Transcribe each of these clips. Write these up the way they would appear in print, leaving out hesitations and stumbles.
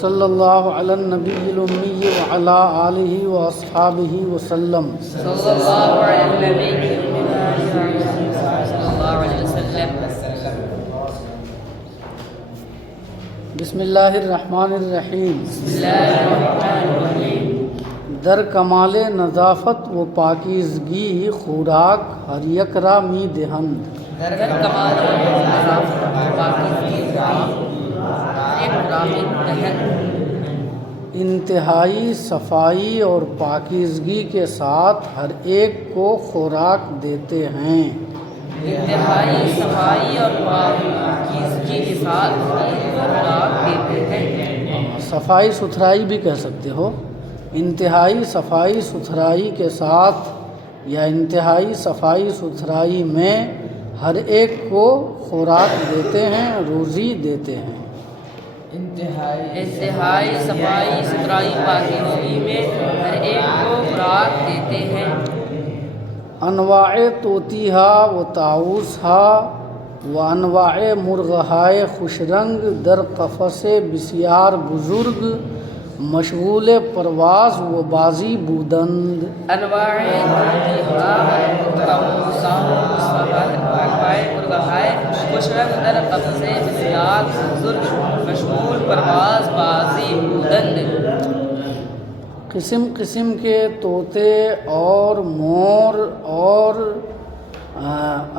صلی اللہ علی النبی الامی وعلی آلہ واصحابہ وسلم۔ صلی اللہ علیہ وسلم۔ بسم اللہ الرحمن الرحیم۔ بسم اللہ الرحمن الرحیم۔ در کمال نظافت و پاکیزگی خوراک ہر یک را می دہند۔ در کمال نظافت و پاکیزگی ایک رامی دہن۔ انتہائی صفائی اور پاکیزگی کے ساتھ ہر ایک کو خوراک دیتے ہیں۔ انتہائی صفائی اور پاکیزگی کے ساتھ خوراک دیتے ہیں۔ صفائی ستھرائی بھی کہہ سکتے ہو، انتہائی صفائی ستھرائی کے ساتھ یا انتہائی صفائی ستھرائی میں ہر ایک کو خوراک دیتے ہیں، روزی دیتے ہیں۔ انتہائی صفائی ستھرائی پاکیزگی میں ہر ایک کو خوراک دیتے ہیں۔ انواع طوطیہا و طاؤسہا و انواع مرغہائے خوش رنگ در قفس بسیار بزرگ مشغول پرواز و بازی بودند۔ انواع طوطیہا و طاؤسہا انواع مرغہائے خوش رنگ در قفس بسیار بزرگ مشغول پرواز بازی بودند۔ قسم قسم کے طوطے اور مور اور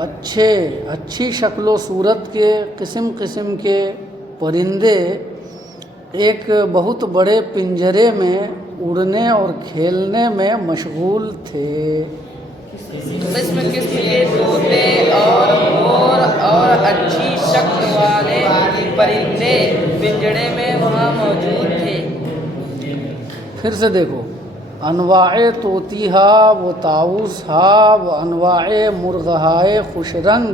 اچھی شکل و صورت کے قسم قسم کے پرندے ایک بہت بڑے پنجرے میں اڑنے اور کھیلنے میں مشغول تھے۔ قسم قسم کے طوطے اور مور اور اچھی شکل والے پرندے پنجرے میں وہاں موجود تھے۔ پھر سے دیکھو، انواع طوطیہا و طاؤسہا و انواع مرغہائے خوش رنگ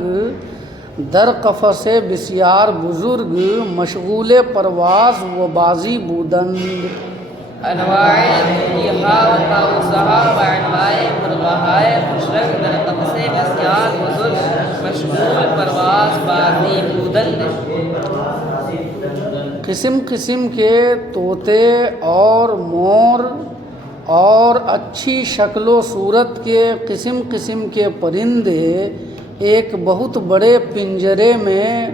در قفس بسیار بزرگ مشغول پرواز و بازی بودند۔ انواع طوطیہا و طاؤسہا و انواع مرغہائے خوش رنگ در قفس بسیار بزرگ مشغول پرواز بازی بودند۔ قسم قسم کے طوطے اور مور اور اچھی شکل و صورت کے قسم قسم کے پرندے ایک بہت بڑے پنجرے میں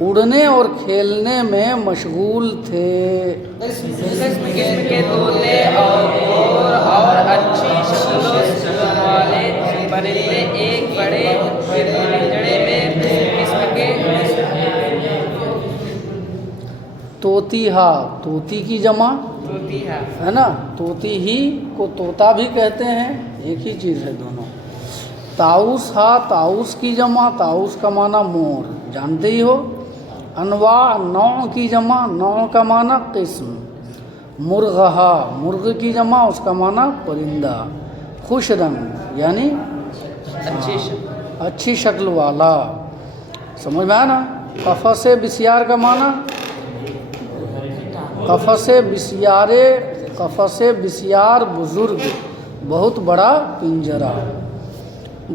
اڑنے اور کھیلنے میں مشغول تھے۔ قسم قسم کے طوطے اور مور اور اچھی شکل و صورت والے پرندے ایک بڑے پنجرے میں قسم کے طوطیہا، طوطی کی جمع طوطیہا ہے نا، طوطی ہی کو طوطا بھی کہتے ہیں، ایک ہی چیز ہے دونوں۔ طاؤسہا، طاؤس کی جمع، طاؤس کا معنی مور، جانتے ہی ہو۔ انواع، نوع کی جمع، نوع کا معنی قسم۔ مرغہا، مرغ کی جمع، اس کا معنی پرندہ۔ خوش رنگ یعنی اچھی شکل والا، سمجھ میں آیا نا۔ قفس بسیار کا معنی قفس بسیار بزرگ، بہت بڑا پنجرہ۔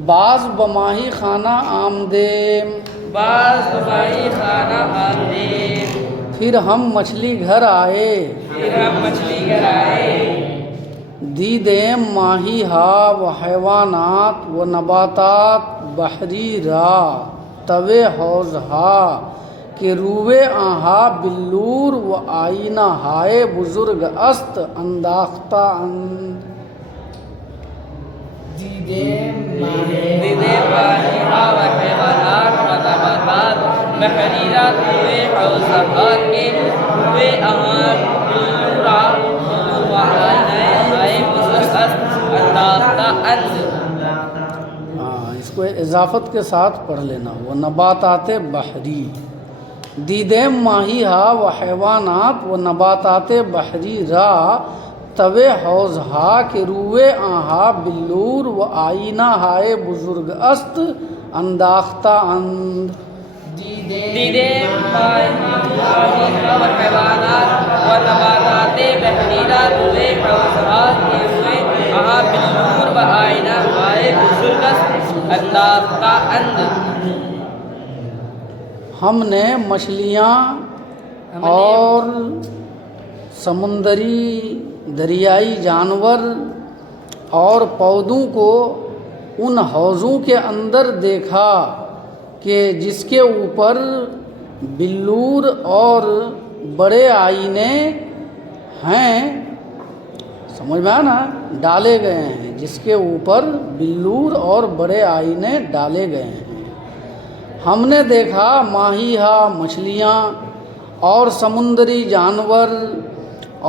بعض بماہی خانہ آمدے، بعض بماہی خانہ آمدے، پھر ہم مچھلی گھر آئے، دیدیم ماہی ہا و حیوانات و نباتات بحری را طوے حوض ہا کہ روے آہا بلور و آئینہ ہائے بزرگ است انداختہ اند۔ دیدے ماہی ہا و حیوانات و نباتات بحری را طوے حوض ہا کہ روے آہا بلور و آئینہ ہائے بزرگ است انداختہ اند۔ اس کو اضافت کے ساتھ پڑھ لینا، وہ نباتات بحری۔ دیدیم ماہی ہا و حیوانات و نباتات بحری را طوے حوض ہا کہ روے آہا بلور و آئینہ ہائے بزرگ است انداختہ اند۔ دیدے ماہی ہا و حیوانات و نباتات بحری را طوے حوض ہا کہ روے آہا بلور و آئینہ ہائے بزرگ است انداختہ اند۔ ہم نے مچھلیاں اور سمندری دریائی جانور اور پودوں کو ان حوضوں کے اندر دیکھا کہ جس کے اوپر بلور اور بڑے آئینے ہیں، سمجھ میں آیا نا، ڈالے گئے ہیں، جس کے اوپر بلور اور بڑے آئینے ڈالے گئے ہیں۔ ہم نے دیکھا ماہی ہا مچھلیاں اور سمندری جانور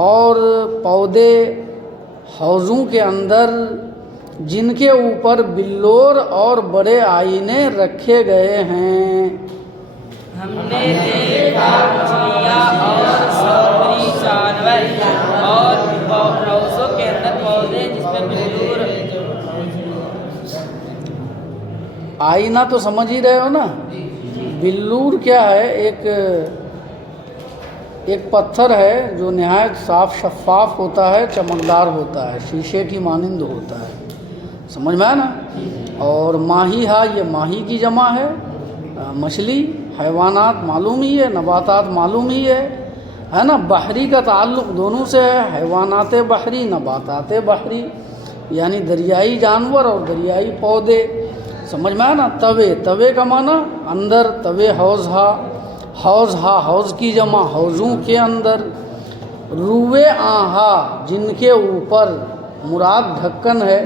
اور پودے حوضوں کے اندر جن کے اوپر بلور اور بڑے آئینے رکھے گئے ہیں۔ ہم نے دیکھا مچھلیاں اور سمندری جانور اور حوضوں کے اندر پودے جس میں بلور۔ آئینہ تو سمجھ ہی رہے ہو نا، بلور کیا ہے؟ ایک پتھر ہے جو نہایت صاف شفاف ہوتا ہے، چمکدار ہوتا ہے، شیشے کی مانند ہوتا ہے، سمجھ میں آیا نا۔ اور ماہی ہا، یہ ماہی کی جمع ہے، مچھلی، حیوانات معلوم ہی ہے، نباتات معلوم ہی ہے نا۔ بحری کا تعلق دونوں سے ہے، حیوانات بحری، نباتات بحری، یعنی دریائی جانور اور دریائی پودے، سمجھ میں آیا نا۔ توے کا معنی اندر، توے حوض ہا، حوض کی جمع حوضوں کے اندر۔ روئے آہا، جن کے اوپر، مراد ڈھکن ہے،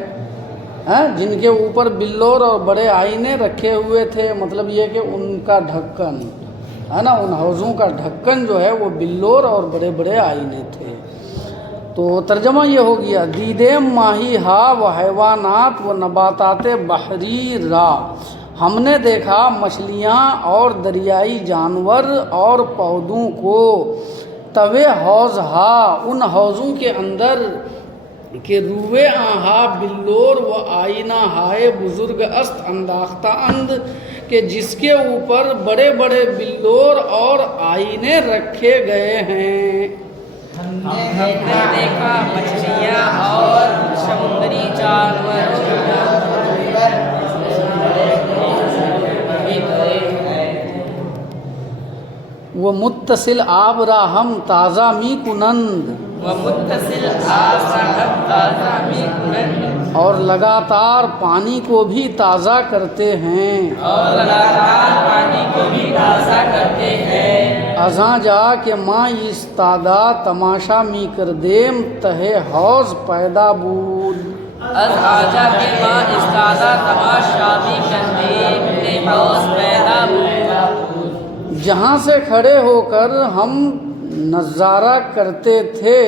جن کے اوپر بلور اور بڑے آئینے رکھے ہوئے تھے، مطلب یہ کہ ان کا ڈھکن ہے نا، ان حوضوں کا ڈھکن جو ہے وہ بلور اور بڑے بڑے آئینے تھے۔ تو ترجمہ یہ ہو گیا، دیدیم ماہی ہا و حیوانات و نباتات بحری را، ہم نے دیکھا مچھلیاں اور دریائی جانور اور پودوں کو، توے حوض ہا، ان حوضوں کے اندر کہ روئے آہا بلور و آئینہ ہائے بزرگ است انداختہ اند، کہ جس کے اوپر بڑے بڑے بلور اور آئینے رکھے گئے ہیں۔ ہم نے دیکھا مچھلیاں اور سمندری جانور۔ وہ متصل آب را ہم تازہ می کنند، ومتصل آسان تازہ می کنند، اور لگاتار پانی کو بھی تازہ کرتے ہیں۔ اور لگاتار پانی کو بھی تازہ کرتے ہیں۔ ازاں جا کہ ماں استادا تماشا می کردیم تہے حوض پیدا بود، از آجا کے ماں استادہ تماشا بھی کردیم تے حوض پیدا بود، جہاں سے کھڑے ہو کر ہم نظارہ کرتے تھے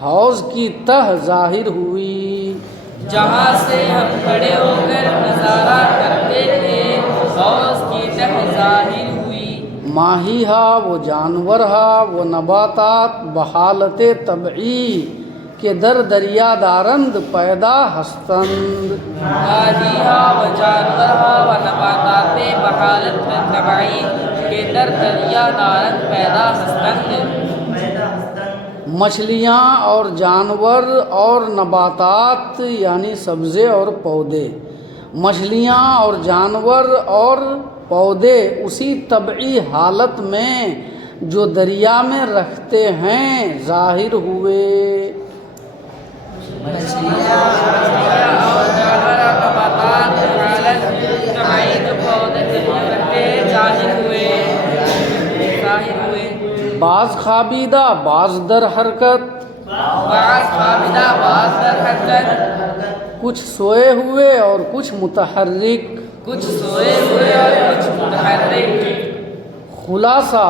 حوض کی تہ ظاہر ہوئی۔ جہاں سے ہم کھڑے ہو کر نظارہ کرتے تھے حوض کی تہ ظاہر ہوئی۔ ماہی ہا، وہ جانور ہا، وہ نباتات بحالت طبعی کہ در دریا دارند پیدا ہستند، ماہیہ و جانورہ و نباتات بحالت طبعی کہ در دریا دارند پیدا ہستند۔ مچھلیاں اور جانور اور نباتات یعنی سبزے اور پودے، مچھلیاں اور جانور اور پودے اسی طبعی حالت میں جو دریا میں رکھتے ہیں ظاہر ہوئے۔ مچھلیاں اور جانور اور نباتات حالت طبعی جو پودے دریا میں رکھتے ہیں ظاہر ہوئے۔ بعض خوابیدہ بعض در حرکت، بعض خوابیدہ بعض در حرکت، کچھ سوئے ہوئے اور کچھ متحرک، کچھ سوئے ہوئے اور کچھ متحرک۔ خلاصہ،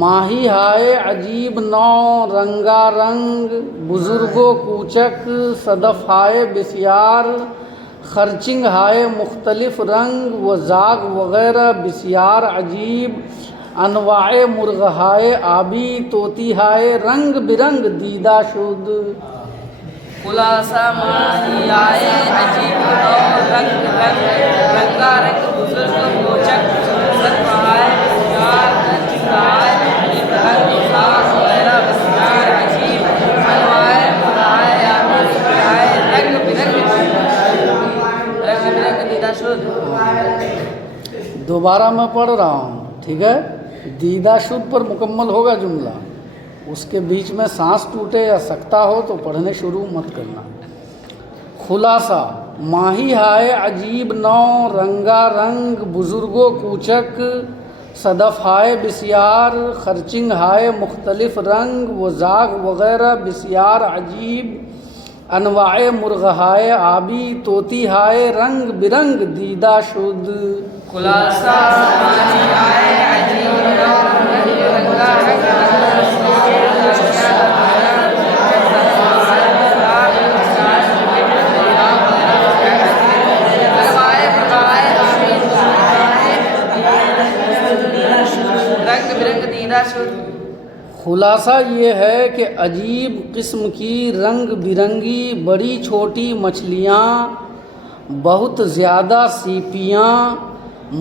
ماہی ہائے عجیب نو رنگا رنگ، بزرگ و کوچک، صدف ہائے بسیار، خرچنگ ہائے مختلف رنگ و زاغ وغیرہ بسیار عجیب، انواع مرغ ہائے آبی، طوطی ہائے رنگ برنگ دیدہ شد۔ خلاصہ ماہی آئے عجیب نو رنگ رنگا رنگ، بزرگ کوچک، صدف ہائے بسیار، خرچنگ ہائے مختلف رنگ و زاغ وغیرہ بسیار عجیب، انواع مرغ ہائے آبی ہائے رنگ برنگ دیدہ شد۔ دوبارہ میں پڑھ رہا ہوں، ٹھیک ہے؟ دیدہ شد پر مکمل ہوگا جملہ، اس کے بیچ میں سانس ٹوٹے یا سکتا ہو تو پڑھنے شروع مت کرنا۔ خلاصہ، ماہی ہائے عجیب نو، رنگا رنگ بزرگ و کوچک، صدف ہائے بسیار، خرچنگ ہائے مختلف رنگ، وزاغ وغیرہ بسیار عجیب، انواع مرغ ہائے آبی، طوطی ہائے رنگ برنگ دیدہ شد۔ خلاصہ، ماہی ہائے عجیب نو، رنگا رنگ خلاصہ یہ ہے کہ عجیب قسم کی رنگ برنگی بڑی چھوٹی مچھلیاں، بہت زیادہ سیپیاں،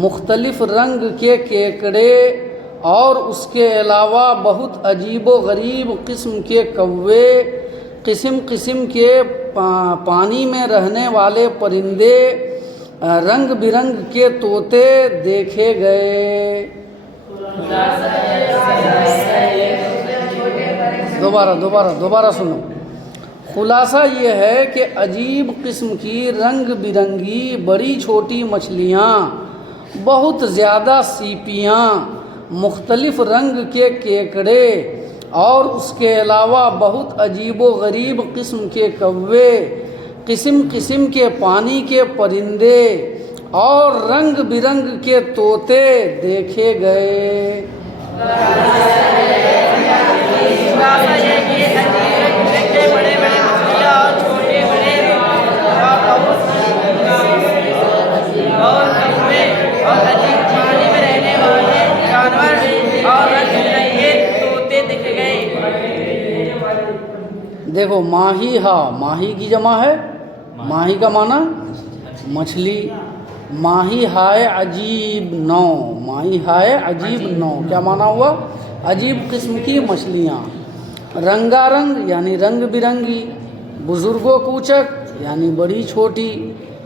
مختلف رنگ کے کیکڑے اور اس کے علاوہ بہت عجیب و غریب قسم کے کوے، قسم قسم کے پانی میں رہنے والے پرندے، رنگ برنگ کے طوطے دیکھے گئے۔ دوبارہ سنو۔ خلاصہ یہ ہے کہ عجیب قسم کی رنگ برنگی بڑی چھوٹی مچھلیاں، بہت زیادہ سیپیاں، مختلف رنگ کے کیکڑے اور اس کے علاوہ بہت عجیب و غریب قسم کے کوے، قسم قسم کے پانی کے پرندے اور رنگ برنگ کے طوطے دیکھے گئے۔ بڑے بڑے مچھلیاں اور چھوٹے بڑے اور کوے اور عجیب پانی میں رہنے والے جانور اور رنگ برنگے طوطے دکھ گئے۔ دیکھو، ماہی ہا، ماہی کی جمع ہے، ماہی کا معنی مچھلی، ماہی ہائے عجیب نو، ماہی ہائے عجیب نو کیا معنی ہوا؟ عجیب قسم کی مچھلیاں، رنگا رنگ یعنی رنگ برنگی، بزرگ و کوچک یعنی بڑی چھوٹی،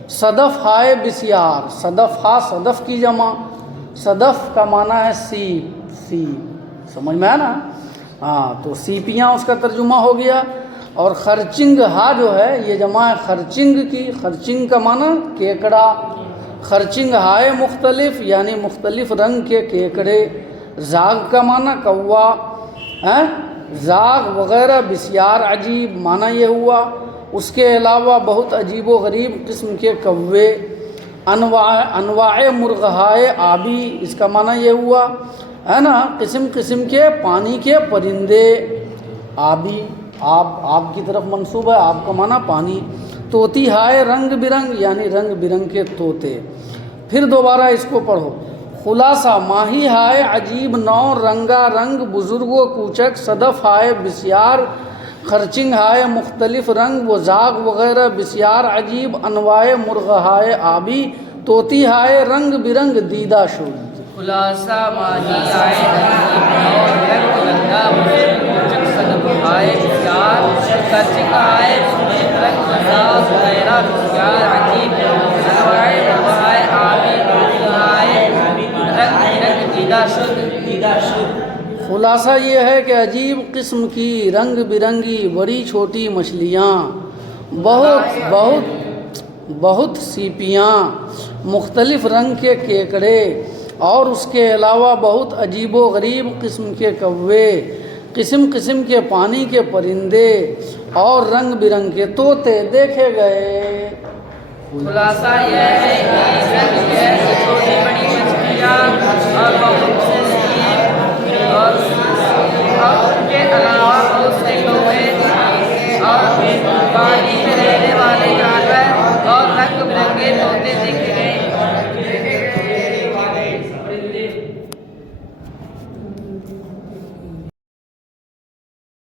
صدف ہائے بسیار، صدف ہا صدف کی جمع، صدف کا معنی ہے سیپ، سیپ سمجھ میں آیا نا؟ ہاں، تو سیپیاں اس کا ترجمہ ہو گیا۔ اور خرچنگ ہا جو ہے یہ جمع ہے خرچنگ کی، خرچنگ کا معنی کیکڑا، خرچنگ ہائے مختلف یعنی مختلف رنگ کے کیکڑے، زاغ کا معنی کوا، زاغ وغیرہ بسیار عجیب معنی یہ ہوا، اس کے علاوہ بہت عجیب و غریب قسم کے کوے، انواع مرغ ہائے آبی، اس کا معنی یہ ہوا ہے نا قسم قسم کے پانی کے پرندے، آبی آب کی طرف منسوب ہے، آب کا معنی پانی، طوطی ہائے رنگ برنگ یعنی رنگ برنگ کے طوطے۔ پھر دوبارہ اس کو پڑھو۔ خلاصہ، ماہی ہائے عجیب نو، رنگا رنگ بزرگ و کوچک، صدف ہائے بسیار، خرچنگ ہائے مختلف رنگ، وزاغ وغیرہ بسیار عجیب، انواع مرغ ہائے آبی، طوطی ہائے رنگ برنگ دیدہ شد۔ خلاصہ، ماہی ہائے عجیب نو، رنگ رنگا بزرگ کوچک، صدف ہائے بسیار، خرچنگ ہائے مختلف رنگ، وزاغ وغیرہ بسیار عجیب، انواع مرغ ہائے آبی، طوطی ہائے رنگ برنگ دیدہ شد۔ خلاصہ یہ ہے کہ عجیب قسم کی رنگ برنگی بڑی چھوٹی مچھلیاں، بہت سیپیاں، مختلف رنگ کے کیکڑے اور اس کے علاوہ بہت عجیب و غریب قسم کے کوے، قسم قسم کے پانی کے پرندے اور رنگ برنگ کے طوطے دیکھے گئے۔ خلاصہ یہ ہے کہ رنگ چھوٹی بڑی مچھلیاں اور بہت سے سیب اور